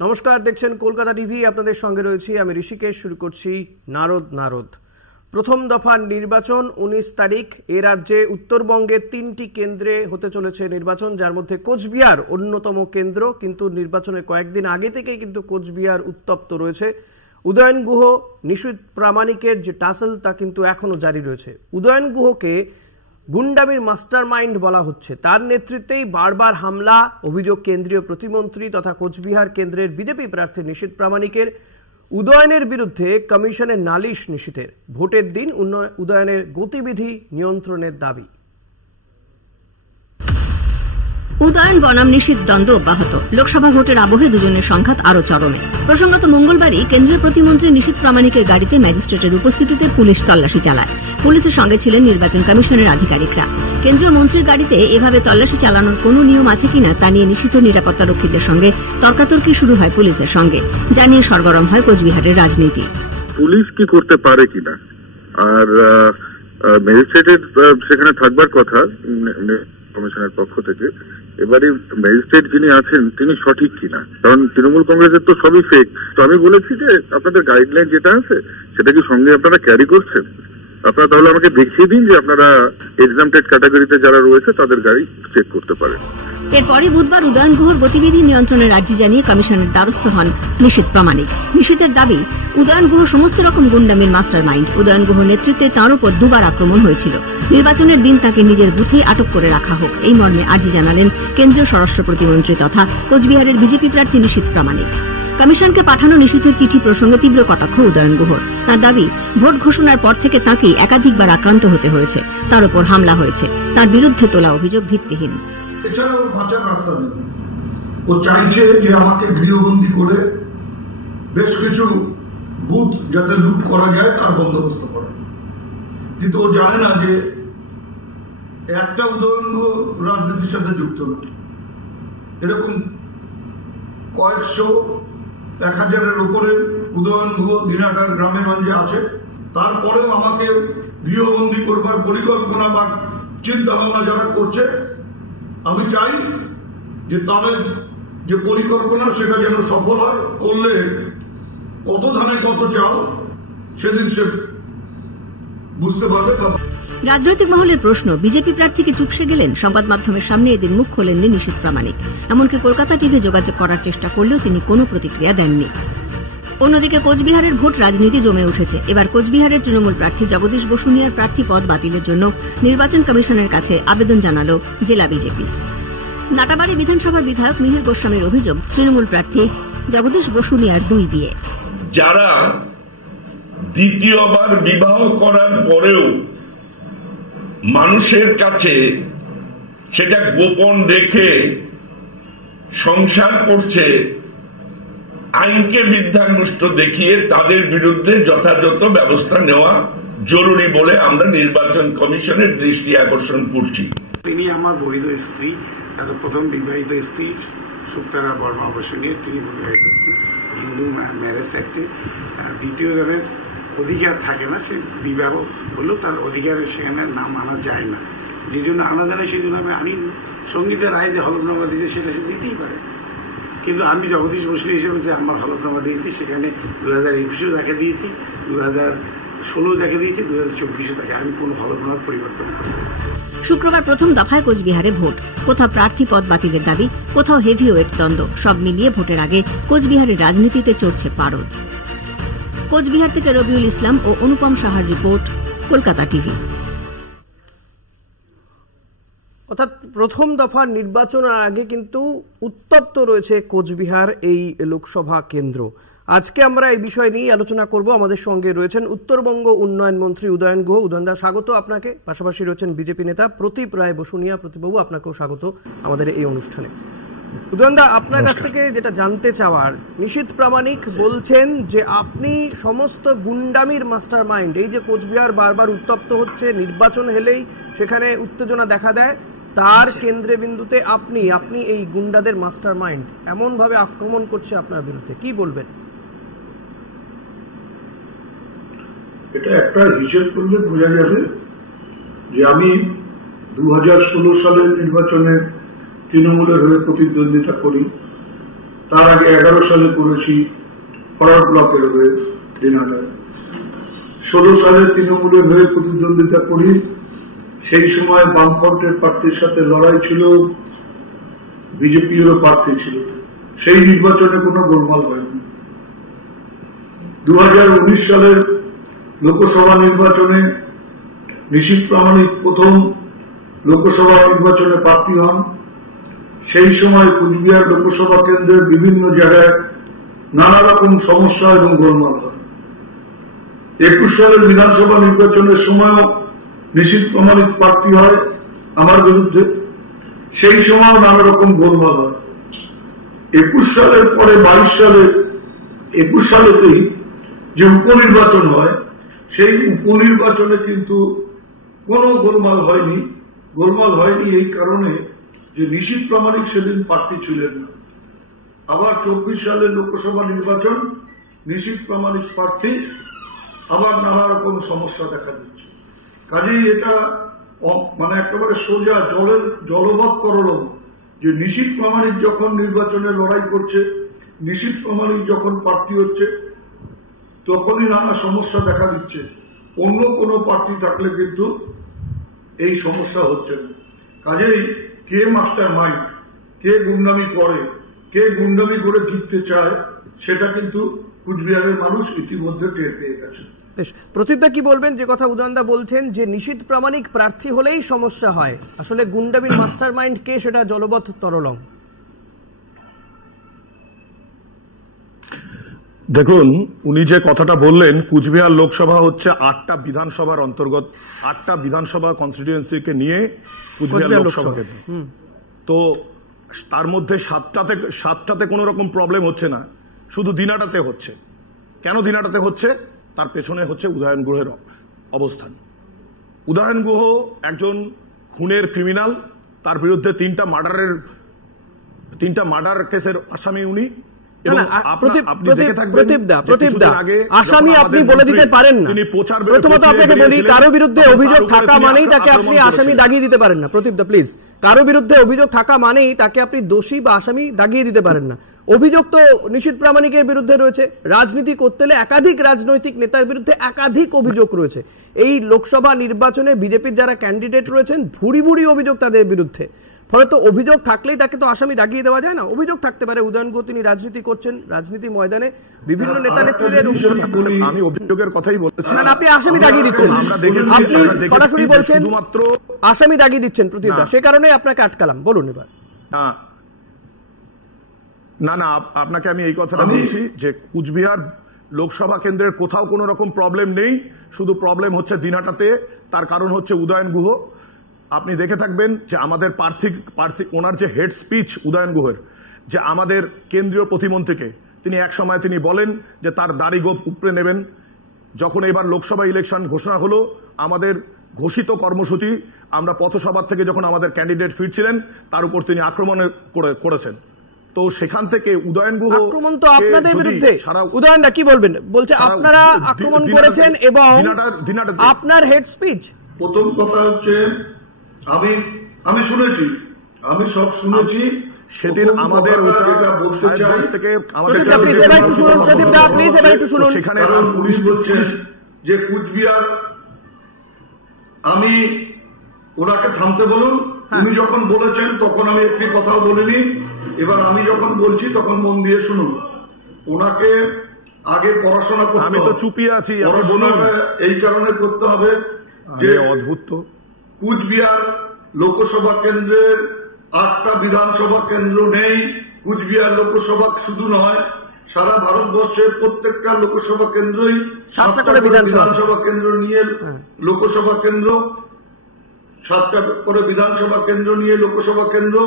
নমস্কার, দেখছেন কলকাতা টিভি। আপনাদের সঙ্গে রয়েছি আমি ঋষিকেশ। শুরু করছি নারদ। প্রথম দফার নির্বাচন 19 তারিখ। এ রাজ্যে উত্তরবঙ্গের 3টি কেন্দ্রে হতে চলেছে নির্বাচন, যার মধ্যে কোচবিহার অন্যতম কেন্দ্র। কিন্তু নির্বাচনের কয়েকদিন আগে থেকেই কিন্তু কোচবিহার উত্তপ্ত রয়েছে। উদয়ন গুহ নিশীথ প্রামাণিকের যে টাসেল তা কিন্তু এখনো জারি রয়েছে। উদয়ন গুহকে গুন্ডামির মাস্টার মাইন্ড বলা হচ্ছে। তার নেতৃত্বেই বারবার হামলা অভিযোগ কেন্দ্রীয় প্রতিমন্ত্রী তথা কোচবিহার কেন্দ্রের বিজেপি প্রার্থী নিশীথ প্রামাণিকের। উদয়নের বিরুদ্ধে কমিশনে নালিশ নিশীথের। ভোটের দিন উদয়নের গতিবিধি নিয়ন্ত্রণের দাবি। উদয়ন বনাম নিশীথ দ্বন্দ্ব অব্যাহত। লোকসভা ভোটের আবহে দুজনের সংঘাত আরো চরমে। প্রসঙ্গত মঙ্গলবারই কেন্দ্রীয় প্রতিমন্ত্রী নিশীথ প্রামাণিকের গাড়িতে ম্যাজিস্ট্রেটের উপস্থিতিতে পুলিশ তল্লাশি চালায়। পুলিশের সঙ্গে ছিলেন নির্বাচন কমিশনের আধিকারিকরা। কেন্দ্রীয় মন্ত্রীর গাড়িতে এভাবে তল্লাশি চালানোর কোনো নিয়ম আছে কিনা তা নিয়ে নিশীথ নিরাপত্তারক্ষীদের সঙ্গে তর্কাতর্কি শুরু হয় পুলিশের সঙ্গে, যা নিয়ে সরগরম হয় কোচবিহারের রাজনীতি। পুলিশ কি করতে পারে কিনা, আর ম্যাজিস্ট্রেটের সেখানে থাকবার কথা কমিশনের পক্ষ থেকে। এবারে ম্যাজিস্ট্রেট যিনি আছেন তিনি সঠিক কিনা, কারণ তৃণমূল কংগ্রেসের তো সবই ফেক। তো আমি বলেছি যে আপনাদের গাইডলাইন যেটা আছে সেটা কি সঙ্গে আপনারা ক্যারি করছেন? আপনারা তাহলে আমাকে দেখিয়ে দিন যে আপনারা এক্সামটেড ক্যাটাগরিতে যারা রয়েছে তাদের গাড়ি চেক করতে পারেন। এরপরই বুধবার উদয়ন গুহর গতিবিধি নিয়ন্ত্রণের আর্জি জানিয়ে কমিশনের দ্বারস্থ হন নিশীথ প্রামাণিক। নিশীথের দাবি, উদয়ন গুহ সমস্ত রকম গুন্ডামির মাস্টার মাইন্ড। উদয়ন গুহর নেতৃত্বে তাঁর উপর দুবার আক্রমণ হয়েছিল। নির্বাচনের দিন তাকে নিজের বুথে আটক করে রাখা হোক, এই মর্মে আর্জি জানালেন কেন্দ্রীয় স্বরাষ্ট্র প্রতিমন্ত্রী তথা কোচবিহারের বিজেপি প্রার্থী নিশীথ প্রামাণিক। কমিশনকে পাঠানো নিশীথের চিঠি প্রসঙ্গে তীব্র কটাক্ষ উদয়ন গুহর। তাঁর দাবি, ভোট ঘোষণার পর থেকে তাঁকেই একাধিকবার আক্রান্ত হতে হয়েছে, তার উপর হামলা হয়েছে। তার বিরুদ্ধে তোলা অভিযোগ ভিত্তিহীন। এছাড়াও বাঁচার রাস্তা নেই। ও চাইছে যে আমাকে গৃহবন্দী করে বেশ কিছু বুথ যাতে লুট করা যায় তার বন্দোবস্ত করে। কিন্তু ও জানে না যে একটা উদয়ন গুহ রাজনীতির সাথে যুক্ত না। এরকম কয়েকশো 1000-এর উপরে উদয়ন গুহ দিনাটার গ্রামে গঞ্জে আছে। তারপরেও আমাকে গৃহবন্দী করবার পরিকল্পনা বা চিন্তা ভাবনা যারা করছে, আমি চাই যে তাদের যে পরিকল্পনা সেটা যেন সফল হয়। করলে কত ধানে কত চাল সেদিন সে বুঝতে পারবে। রাজনৈতিক মহলের প্রশ্ন, বিজেপি প্রার্থীকে চুপসে গেলেন। সংবাদ মাধ্যমের সামনে এদিন মুখ খোলেননি নিশীথ প্রামাণিক। এমনকি কলকাতা টিভি যোগাযোগ করার চেষ্টা করলেও তিনি কোনো প্রতিক্রিয়া দেননি। অন্যদিকে কোচবিহারের ভোট রাজনীতি জমে উঠেছে। এবার কোচবিহারের তৃণমূল প্রার্থী জগদীশ বসুনিয়ার প্রার্থী পদ বাতিলের জন্য নির্বাচন কমিশনের কাছে আবেদন জানালো জেলা বিজেপি। নাটাবাড়ি বিধানসভার বিধায়ক মিহির গোস্বামীর অভিযোগ, তৃণমূল প্রার্থী জগদীশ বসুনিয়ার 2 বিয়ে। যারা দ্বিতীয়বার বিবাহ করার পরেও মানুষের কাছে সেটা গোপন রেখে সংসার করছে, আইনকে বিদ্যানুষ্ট দেখিয়ে তাদের বিরুদ্ধে যথাযথ ব্যবস্থা নেওয়া জরুরি বলে আমরা নির্বাচন কমিশনের দৃষ্টি আকর্ষণ করছি। তিনি আমার বৈধ স্ত্রী, প্রথম বিবাহিত স্ত্রী সুক্তারা বর্মা বসুনিয়া, তিনি বিবাহিত স্ত্রী, হিন্দু ম্যারেজ অ্যাক্টে দ্বিতীয় জনের অধিকার থাকে না। সে বিবাহ হলেও তার অধিকারের সেখানে নাম আনা যায় না। যে জন্য আনা যায় না সেই জন্য আমি আনি। সঙ্গীতের রায় যে হলফনামা দিয়েছে সেটা সে দিতেই পারে, কিন্তু আমি জগদীশ বসু হিসেবে যে আমার হলফনামা দিয়েছি সেখানে 2021-ও তাকে দিয়েছি, 2016-ও তাকে দিয়েছি, 2024-ও তাকে। আমি কোনো হলফনামার পরিবর্তন করি। শুক্রবার প্রথম দফায় কোচবিহারে ভোট। কোথাও প্রার্থী পদ বাতিলের দাবি, কোথাও হেভিওয়েট দ্বন্দ্ব। সব মিলিয়ে ভোটের আগে কোচবিহারের রাজনীতিতে চড়ছে পারদ। কোচবিহার থেকে রবিউল ইসলাম ও অনুপম সাহার রিপোর্ট, কলকাতা টিভি। অর্থাৎ প্রথম দফার নির্বাচনের আগে কিন্তু উত্তপ্ত রয়েছে কোচবিহার এই লোকসভা কেন্দ্র। আজকে আমরা এই বিষয় নিয়ে আলোচনা করব। আমাদের সঙ্গে রয়েছেন উত্তরবঙ্গ উন্নয়ন মন্ত্রী উদয়ন গুহ। উদয়নদা, স্বাগত আপনাকে। পাশাপাশি রয়েছেন বিজেপি নেতা প্রদীপ রায় বসুনিয়া। প্রদীপবাবু, আপনাকেও স্বাগত আমাদের এই অনুষ্ঠানে। উদয়নদা, আপনার কাছ থেকে যেটা জানতে চাওয়ার, নিশীথ প্রামাণিক বলছেন যে আপনি সমস্ত গুন্ডামির মাস্টার মাইন্ড। এই যে কোচবিহার বারবার উত্তপ্ত হচ্ছে, নির্বাচন হলেই সেখানে উত্তেজনা দেখা দেয়, তার কেন্দ্রে বিন্দুতে আপনি এই গুন্ডাদের মাস্টার মাইন্ড এমন ভাবে আক্রমণ করছে আপনার বিরুদ্ধে, কি বলবেন? এটা একটা হিসেব করলে বোঝা যাবে যে আমি 2016 সালের নির্বাচনে তৃণমূলের হয়ে প্রতিদ্বন্দ্বিতা করি। তার আগে 11 সালে করেছি ফরওয়ার্ড ব্লকের হয়ে দিনাটায়, 16 সালে তৃণমূলের হয়ে প্রতিদ্বন্দ্বিতা করি। সেই সময় বামফ্রন্টের প্রার্থীর সাথে লড়াই ছিল, বিজেপিরও প্রার্থী ছিল। সেই নির্বাচনে কোনো গোলমাল হয়নি। 2019 সালের লোকসভা নির্বাচনে নিশীথ প্রামাণিক প্রথম লোকসভা নির্বাচনে প্রার্থী হন। সেই সময় কুচবিহার লোকসভা কেন্দ্রের বিভিন্ন জায়গায় নানা রকম সমস্যা এবং গোলমাল হয়। 21 সালের বিধানসভা নির্বাচনের সময়ও নিশীথ প্রামাণিক প্রার্থী হয় আমার বিরুদ্ধে, সেই সময়ও নানা রকম গোলমাল হয়। 21 সালের পরে 21 সালেতেই যে উপনির্বাচন হয়, সেই উপনির্বাচনে কিন্তু কোনো গোলমাল হয়নি। গোলমাল হয়নি এই কারণে যে নিশীথ প্রামাণিক সেদিন প্রার্থী ছিলেন না। আবার 24 সালের লোকসভা নির্বাচন, নিশীথ প্রামাণিক প্রার্থী, আবার নানা রকম সমস্যা দেখা দিচ্ছে। কাজেই এটা মানে একেবারে সোজা জলবৎ করলম যে নিশীথ প্রামাণিক যখন নির্বাচনে লড়াই করছে, নিশীথ প্রামাণিক যখন প্রার্থী হচ্ছে, তখনই নানা সমস্যা দেখা দিচ্ছে। অন্য কোনো প্রার্থী থাকলে কিন্তু এই সমস্যা হচ্ছে না। কাজেই কে মাস্টার মাইন্ড, কে গুন্ডামি করে, কে গুন্ডামি করে জিততে চায়, সেটা কিন্তু কুচবিহারের মানুষ ইতিমধ্যে টের পেয়ে গেছে। প্রতীপদা কি বলবেন? যে কথা উদয়নদা বলছেন যে নিশীথ প্রামাণিক প্রার্থী হলেই সমস্যা হয়, আসলে গুন্ডামির মাস্টার মাইন্ড কে সেটা জলবৎ তরলম। দেখুন, উনি যে কথাটা বললেন, কুচবিহার লোকসভা হচ্ছে 8টা বিধানসভার অন্তর্গত, 8টা বিধানসভা কনস্টিটিউয়েন্সিকে নিয়ে কুচবিহার লোকসভাকে, তো তার মধ্যে 7টাতে কোনো রকম প্রবলেম হচ্ছে না, শুধু দিনাটাতে হচ্ছে। কেন দিনাটাতে হচ্ছে? তার পেছনে হচ্ছে উদয়ন গুহের অবস্থান। উদয়ন গুহ একজন খুনের ক্রিমিনাল, তার বিরুদ্ধে 3টা মার্ডার কেসের আসামি উনি। আসামি আপনি বলে দিতে পারেন না। প্রথমত আপনাকে বলি, কারো বিরুদ্ধে অভিযোগ থাকা মানেই তাকে আপনি আসামি দাগিয়ে দিতে পারেন না। প্রতীপদা প্লিজ, কারো বিরুদ্ধে অভিযোগ থাকা মানেই তাকে আপনি দোষী বা আসামি দাগিয়ে দিতে পারেন না। অভিযোগ তো নিশীথ প্রামাণিকের বিরুদ্ধে রয়েছে। রাজনীতি করতে হলে একাধিক রাজনৈতিক নেতার বিরুদ্ধে একাধিক অভিযোগ রয়েছে। এই লোকসভা নির্বাচনে বিজেপির যারা ক্যান্ডিডেট রয়েছেন, ভুরি ভুরি অভিযোগ তাদের বিরুদ্ধে। ফলে তো অভিযোগ থাকলেই তাকে তো আসামি দাগিয়ে দেওয়া যায় না। অভিযোগ থাকতে পারে উদয়ন গুহ তিনি রাজনীতি করছেন, রাজনীতি ময়দানে বিভিন্ন নেতা নেত্রীদের আমি অভিযোগের কথাই বলছি না, আপনি আসামি দাগিয়ে দিচ্ছেন, আপনি সরাসরি বলছেন আসামি দাগিয়ে দিচ্ছেন প্রতীপদা, সে কারণে আপনাকে আটকালাম। বলুন এবার। না, আপনাকে আমি এই কথাটা বলছি যে কুচবিহার লোকসভা কেন্দ্রের কোথাও কোনো রকম প্রবলেম নেই, শুধু প্রবলেম হচ্ছে দিনাটাতে। তার কারণ হচ্ছে উদয়ন গুহ। আপনি দেখে থাকবেন যে আমাদের প্রার্থী ওনার যে হেড স্পিচ উদয়ন গুহের, যে আমাদের কেন্দ্রীয় প্রতিমন্ত্রীকে তিনি এক সময় তিনি বলেন যে তার দাড়ি গোঁফ উপড়ে নেবেন। যখন এবার লোকসভা ইলেকশন ঘোষণা হলো, আমাদের ঘোষিত কর্মসূচি, আমরা পথসভা থেকে যখন আমাদের ক্যান্ডিডেট ফিরছিলেন, তার উপর তিনি আক্রমণ করেছেন। তো সেখান থেকে উদয়ন গুহ আক্রমণ তো আপনাদের বিরুদ্ধে। উদয়নদা কি বলবেন? বলছে আপনারা আক্রমণ করেছেন এবং আপনার হেড স্পিচ। প্রথম কথা হচ্ছে আমি শুনেছি, আমি সব শুনেছি। সেদিন আমাদের সেখানে পুলিশ বলছে যে কুচবিহার, আমি ওনাকে থামতে বলুন। উনি যখন বলেছেন তখন আমি একটি কথাও বলিনি। এবার আমি যখন বলছি তখন মন দিয়ে শুনুন। ওনাকে আগে পড়াশোনা করতে হবে। আমি তো চুপিয়ে আছি, এই কারণে করতে হবে যে অদ্ভুত কুচবিহার লোকসভা কেন্দ্রের 8টা বিধানসভা কেন্দ্র নেই। কুচবিহার লোকসভা শুধু নয়, সারা ভারতবর্ষের প্রত্যেকটা লোকসভা কেন্দ্রই 7টা করে বিধানসভা কেন্দ্র নিয়ে লোকসভা কেন্দ্র, 7টা করে বিধানসভা কেন্দ্র নিয়ে লোকসভা কেন্দ্র।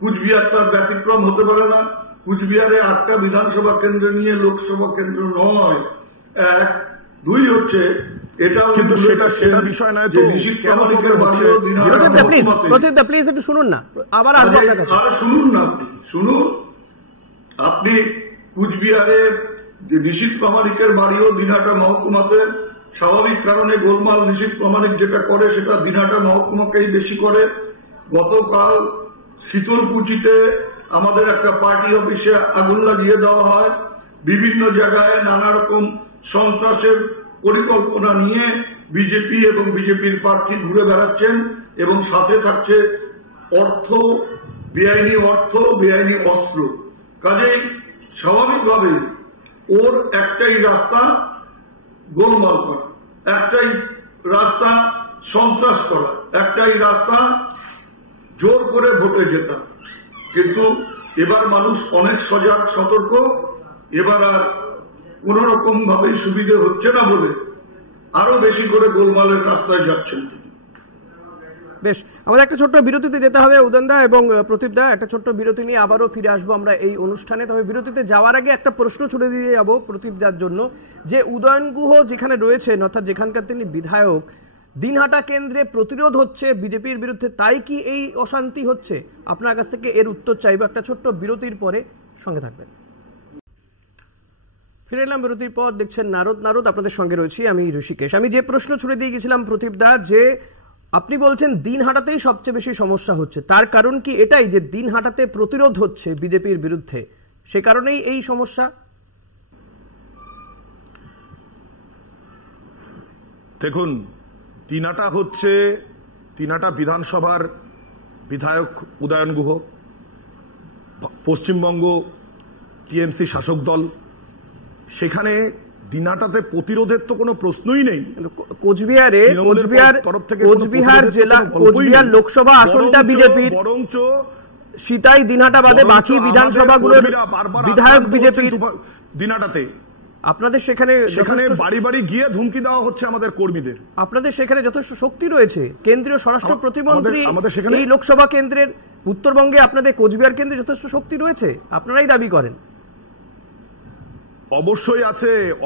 কুচবিহার তার ব্যতিক্রম হতে পারে না। কুচবিহারে 8টা বিধানসভা কেন্দ্র নিয়ে লোকসভা কেন্দ্র নয়। 1, 2 হচ্ছে এটাও কিন্তু সেটা বিষয় নয় তো। কেন প্লিজ একটু শুনুন না, আবার আসবো আপনার কাছে। শুনুন না, শুনুন। আপনি কুচবিহারে যে নিশীথ প্রামাণিকের বাড়িও দিনহাটা মহকুমাতে, স্বাভাবিক কারণে গোলমাল নিশীথ প্রামাণিক যেটা করে সেটা দিনহাটা মহকুমাকেই বেশি করে। গতকাল শীতলকুচিতে আমাদের একটা পার্টি অফিসে আগুন লাগিয়ে দেওয়া হয়, বিভিন্ন জায়গায় নানা রকম সন্ত্রাসের পরিকল্পনা নিয়ে বিজেপি এবং বিজেপির প্রার্থী ঘুরে বেড়াচ্ছেন, এবং সাথে থাকছে অর্থ, বেআইনি অর্থ, বেআইনি অস্ত্র। কাজেই স্বাভাবিকভাবে ওর একটাই রাস্তা গোলমাল করা, একটাই রাস্তা সন্ত্রাস করা, একটাই রাস্তা জোর করে ভোটে জেতা। কিন্তু এবার মানুষ অনেক সজাগ, সতর্ক। এবার আর কোন রকম ভাবে সুবিধে হচ্ছে না বলে আরো বেশি করে গোলমালের রাস্তায় যাচ্ছেন তিনি। বেশ, আমাদের একটা ছোট্ট বিরতিতে যেতে হবে উদয়নদা এবং প্রদীপদা। একটা ছোট্ট বিরতি নিয়ে আবারও ফিরে আসবো আমরা এই অনুষ্ঠানে। তবে বিরতিতে যাওয়ার আগে একটা প্রশ্ন ছুড়ে দিয়ে যাবো প্রদীপদার জন্য, যে উদয়ন গুহ যেখানে রয়েছেন, অর্থাৎ যেখানকার তিনি বিধায়ক, দিনহাটা কেন্দ্রে প্রতিরোধ হচ্ছে বিজেপির বিরুদ্ধে, তাই কি এই অশান্তি হচ্ছে? আপনার কাছ থেকে এর উত্তর চাইবো একটা ছোট্ট বিরতির পরে, সঙ্গে থাকবেন। ফিরে এলাম বিরতির পর, দেখছেন নারদ। আপনাদের সঙ্গে রয়েছি আমি ঋষিকেশ। আমি যে প্রশ্ন ছুড়ে দিয়ে গেছিলাম প্রদীপদা, যে আপনি বলছেন দিনহাটাতেই সবচেয়ে বেশি সমস্যা হচ্ছে, তার কারণ কি এটাই যে দিনহাটাতে প্রতিরোধ হচ্ছে বিজেপির বিরুদ্ধে, সে কারণেই এই সমস্যা? দেখুন, দিনহাটা বিধানসভার বিধায়ক উদয়ন গুহ, পশ্চিমবঙ্গ টিএমসি শাসক দল, সেখানে দিনহাটাতে প্রতিরোধের তো কোনো প্রশ্নই নেই। কোচবিহার লোকসভা আসনটা বিজেপির, বরঞ্চ সীতাই দিনহাটা বাদে বাকি বিধানসভাগুলোর বিধায়ক বিজেপির। দিনহাটাতে আপনাদের সেখানে বাড়ি বাড়ি গিয়ে ধুমকি দেওয়া হচ্ছে আমাদের কর্মীদের। আপনাদের সেখানে যথেষ্ট শক্তি রয়েছে। কেন্দ্রীয় স্বরাষ্ট্র প্রতিমন্ত্রী এই লোকসভা কেন্দ্রের, উত্তরবঙ্গে আপনাদের কোচবিহার কেন্দ্রে যথেষ্ট শক্তি রয়েছে, আপনারাই দাবি করেন।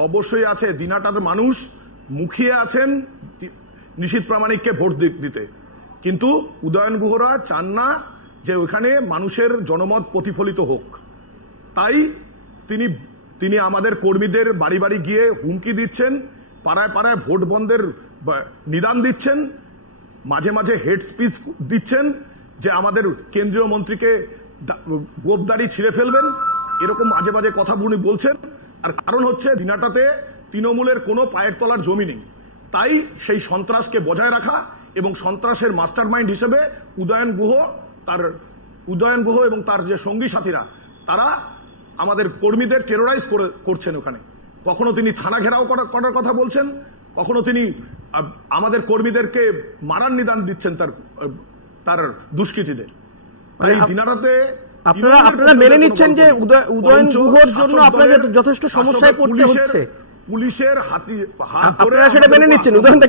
অবশ্যই আছে। দিনহাটার মানুষ মুখিয়ে আছেন নিশীথ প্রামাণিককে ভোট দিতে, কিন্তু উদয়ন গুহরা চান না যে ওখানে মানুষের জনমত প্রতিফলিত হোক। তাই তিনি আমাদের কর্মীদের বাড়ি বাড়ি গিয়ে হুমকি দিচ্ছেন, পাড়ায় পাড়ায় ভোট বন্ধের নিদান দিচ্ছেন, মাঝে মাঝে হেড স্পিচ দিচ্ছেন যে আমাদের কেন্দ্রীয় মন্ত্রীকে গোপদাড়ি ছিঁড়ে ফেলবেন, এরকম মাঝে মাঝে কথা উনি বলছেন। আর কারণ হচ্ছে দিনহাটাতে তৃণমূলের কোনো পায়ের তলার জমি নেই, তাই সেই সন্ত্রাসকে বজায় রাখা, এবং সন্ত্রাসের মাস্টারমাইন্ড হিসেবে উদয়ন গুহ এবং তার যে সঙ্গী সাথীরা, তারা আমাদের কর্মীদের টেরোরাইজ করছেন ওখানে। কখনো তিনি থানা ঘেরাও করার কথা বলছেন, কখনো তিনি আমাদের কর্মীদেরকে মারার নিদান দিচ্ছেন তার দুষ্কৃতীদের। দিনহাটাতে আপনারা মেনে নিচ্ছেন যে উদয়ন গুহর জন্য আপনাদের যথেষ্ট সমস্যায় পড়তে হচ্ছে, পুলিশের হাত ধরে আপনারা সেটা মেনে নিচ্ছেন। উদয়নটা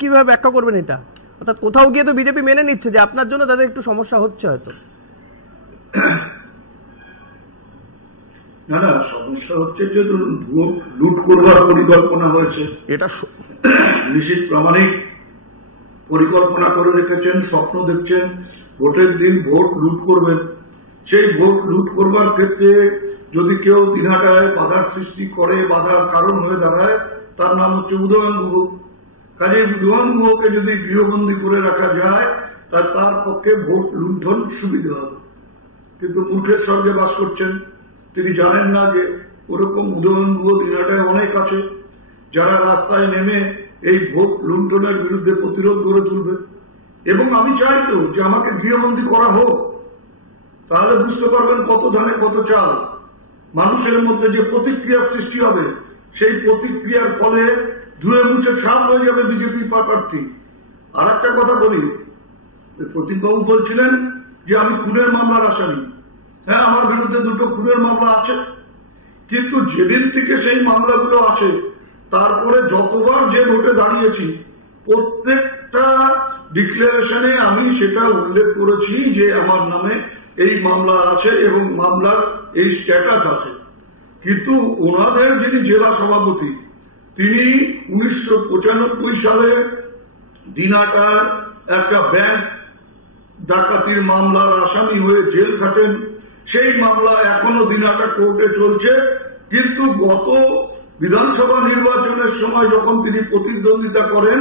কিভাবে ব্যাখ্যা করবেন এটা? অর্থাৎ কোথাও গিয়ে তো বিজেপি মেনে নিচ্ছে যে আপনার জন্য তাদের একটু সমস্যা হচ্ছে হয়তো। না, সমস্যা হচ্ছে যে ভোট লুট করবার পরিকল্পনা হয়েছে, এটা নিশীথ প্রামাণিক পরিকল্পনা করে রেখেছেন, স্বপ্ন দেখছেন ভোটের দিন ভোট লুট করবেন। সেই ভোট লুট করবার ক্ষেত্রে যদি কেউ দিনহাটায় বাধার সৃষ্টি করে, বাধার কারণ হয়ে দাঁড়ায়, তার নাম হচ্ছে উদয়ন গুহ। কাজে উদয়ন গুহকে যদি গৃহবন্দী করে রাখা যায়, তার পক্ষে ভোট লুণ্ঠন সুবিধা হবে। কিন্তু মূর্খের স্বর্গে বাস করছেন, তিনি জানেন না যে ওরকম উদয়ন গুহ দিনহাটায় অনেক আছে, যারা রাস্তায় নেমে এই ভোট লুণ্ঠনের বিরুদ্ধে প্রতিরোধ গড়ে তুলবে। এবং আমি চাই তো যে আমাকে গৃহবন্দী করা হোক, তাহলে বুঝতে পারবেন কত ধানে কত চাল। মানুষের মধ্যে যে প্রতিক্রিয়ার সৃষ্টি হবে, সেই প্রতিক্রিয়ার ফলে ধুয়ে মুছে ছাপ হয়ে যাবে বিজেপি প্রার্থী। আর একটা কথা বলি, প্রতীকবাবু বলছিলেন যে আমি খুনের মামলার আসামি। হ্যাঁ, আমার বিরুদ্ধে 2টো খুনের মামলা আছে, কিন্তু যেদিন থেকে সেই মামলাগুলো আছে, তারপরে যতবার যে ভোটে দাঁড়িয়েছি, প্রত্যেকটা ডিক্লারেশনে আমি সেটা উল্লেখ করেছি যে আমার নামে এই মামলা আছে এবং মামলার এই স্ট্যাটাস আছে। কিন্তু ওনাদের যিনি জেলা সভাপতি, তিনি 1995 সালে দিনহাটার একটা ব্যাংক ডাকাতির মামলার আসামি হয়ে জেল খাটেন। সেই মামলা এখনো দিনহাটা কোর্টে চলছে, কিন্তু গত বিধানসভা নির্বাচনের সময় যখন তিনি প্রতিদ্বন্দ্বিতা করেন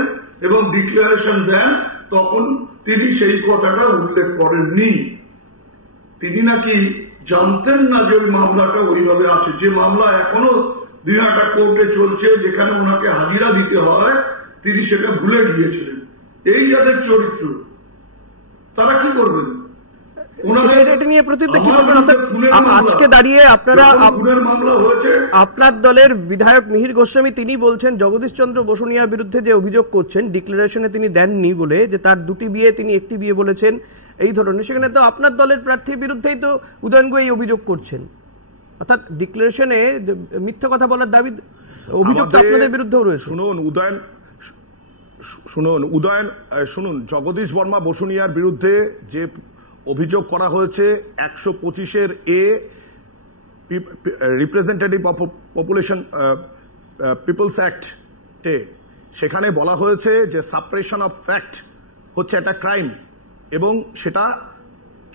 এবং ডিক্লারেশন দেন, তখন তিনি সেই কথাটা উল্লেখ করেননি। তিনি নাকি জানতেন না যে ওই মামলাটা ওইভাবে আছে, যে মামলা এখনো দিনহাটা কোর্টে চলছে, যেখানে ওনাকে হাজিরা দিতে হয়, তিনি সেটা ভুলে গিয়েছিলেন। এই যাদের চরিত্র, তারা কি করবেন? আজকে দাঁড়িয়ে আপনারা, আপনার দলের বিধায়ক মিহির গোস্বামী তিনি বলছেন জগদীশ চন্দ্র বসুনিয়ার বিরুদ্ধে যে অভিযোগ করছেন, ডিক্লারেশনে তিনি দেননি বলে, যে তার দুটি বিয়ে, তিনি একটি বিয়ে বলেছেন, এই ধরনের, সেখানে তো আপনার দলের প্রার্থীর বিরুদ্ধেই তো উদয়ন গুহ এই অভিযোগ করছেন, অর্থাৎ ডিক্লারেশনে মিথ্যা কথা বলার দাবি, অভিযোগ আপনাদের বিরুদ্ধেও রয়েছে। শুনুন, জগদীশ বর্মা বসুনিয়ার বিরুদ্ধে যে অভিযোগ করা হয়েছে 125 এ রিপ্রেজেন্টেটিভ পপুলেশন পিপলস অ্যাক্টে, সেখানে বলা হয়েছে যে সাপ্রেশন অফ ফ্যাক্ট হচ্ছে একটা ক্রাইম এবং সেটা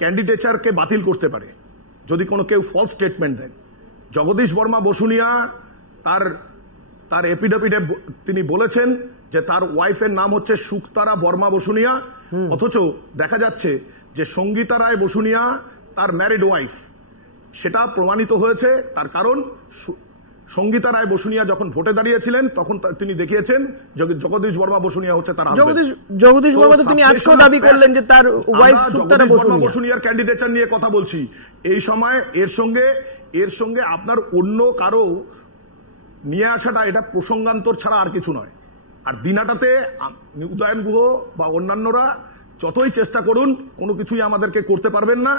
ক্যান্ডিডেচারকে বাতিল করতে পারে যদি কোনো কেউ ফলস স্টেটমেন্ট দেয়। জগদীশ বর্মা বসুনিয়া তার এপিডেভিটে তিনি বলেছেন যে তার ওয়াইফের নাম হচ্ছে সুক্তারা বর্মা বসুনিয়া, অথচ দেখা যাচ্ছে যে সঙ্গীতা রায় বসুনিয়া তার ম্যারিড ওয়াইফ। সেটা প্রমাণিত হয়েছে, তার কারণ সঙ্গীতা রায় বসুনিয়া যখন ভোটে দাঁড়িয়েছিলেন তখন তিনি দেখিয়েছেন জগদীশ বর্মা বসুনিয়া হচ্ছে তার হাজবেন্ড। জগদীশ বর্মা তো তিনি আজকেও দাবি করলেন যে তার ওয়াইফ সুক্তারা বসুনিয়ার ক্যান্ডিডেচার নিয়ে কথা বলছি এই সময়। এর সঙ্গে আপনার অন্য কারো নিয়ে আসাটা এটা প্রসঙ্গান্তর ছাড়া আর কিছু নয়। আর দিনাটাতে উদয়ন গুহ বা অন্যান্যরা যতই চেষ্টা করুন কোনো কিছুই আমাদেরকে করতে পারবেন না।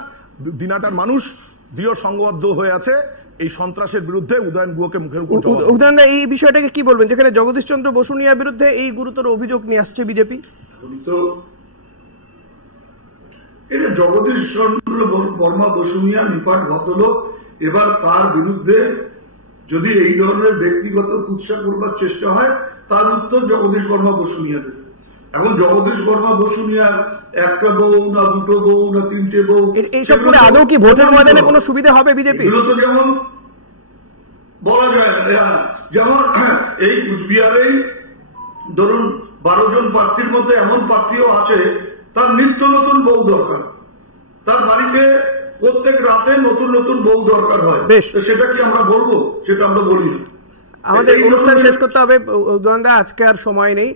দিনাটার মানুষ দৃঢ় সংবদ্ধ হয়ে আছে এই সন্ত্রাসের বিরুদ্ধে। উদয়ন গুহকে মুখের উপর উদয়ন দা, এই বিষয়টাকে কি বলবেন, যেখানে জগদীশ চন্দ্র বসুনিয়ার বিরুদ্ধে এই গুরুতর অভিযোগ নিয়ে আসছে বিজেপি? এটা জগদীশ চন্দ্র বর্মা বসুনিয়া নিপাট ভদ্রলোক, এবার তার বিরুদ্ধে যদি এই ধরনের ব্যক্তিগত কুৎসা করবার চেষ্টা হয় তার উত্তর জগদীশ বর্মা বসুনিয়া দেবে। এখন জগদীশ বর্মা বসুনিয়ার একটা বউ না দুটো বউ না তিনটে বউ, এইসব করে আদৌ কি ভোটের ময়দানে কোনো সুবিধা হবে বিজেপি? এগুলো তো যেমন বলা যায় না, যেমন এই কুচবিহারেই ধরুন 12 জন প্রার্থীর মধ্যে এমন প্রার্থীও আছে তার নিত্য নতুন বউ দরকার, তার বাড়িতে প্রত্যেক রাতে নতুন নতুন বউ দরকার হয়। সেটা কি আমরা বলবো? সেটা আমরা বলি না। আমাদের অনুষ্ঠান শেষ করতে হবে উদয়ন দা, আজকে আর সময় নেই।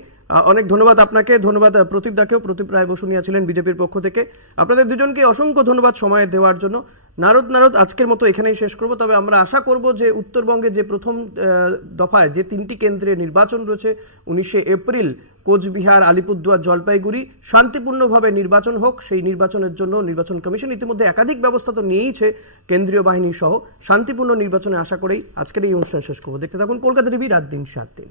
অনেক ধন্যবাদ আপনাকে, ধন্যবাদ প্রদীপ দাকেও। প্রদীপ রায় বসুনিয়া ছিলেন বিজেপির পক্ষ থেকে। আপনাদের দুজনকে অসংখ্য ধন্যবাদ সময় দেওয়ার জন্য। নারদ আজকের মতো এখানেই শেষ করব। তবে আমরা আশা করব যে উত্তরবঙ্গে যে প্রথম দফায় যে 3টি কেন্দ্রে নির্বাচন রয়েছে 19 এপ্রিল কোচবিহার, আলিপুরদুয়ার, জলপাইগুড়ি, শান্তিপূর্ণভাবে নির্বাচন হোক। সেই নির্বাচনের জন্য নির্বাচন কমিশন ইতিমধ্যে একাধিক ব্যবস্থা তো নিয়েইছে কেন্দ্রীয় বাহিনী সহ। শান্তিপূর্ণ নির্বাচনে আশা করেই আজকের এই অনুষ্ঠান শেষ করব। দেখতে থাকুন কলকাতা টিভি, রাত দিন 7 দিন।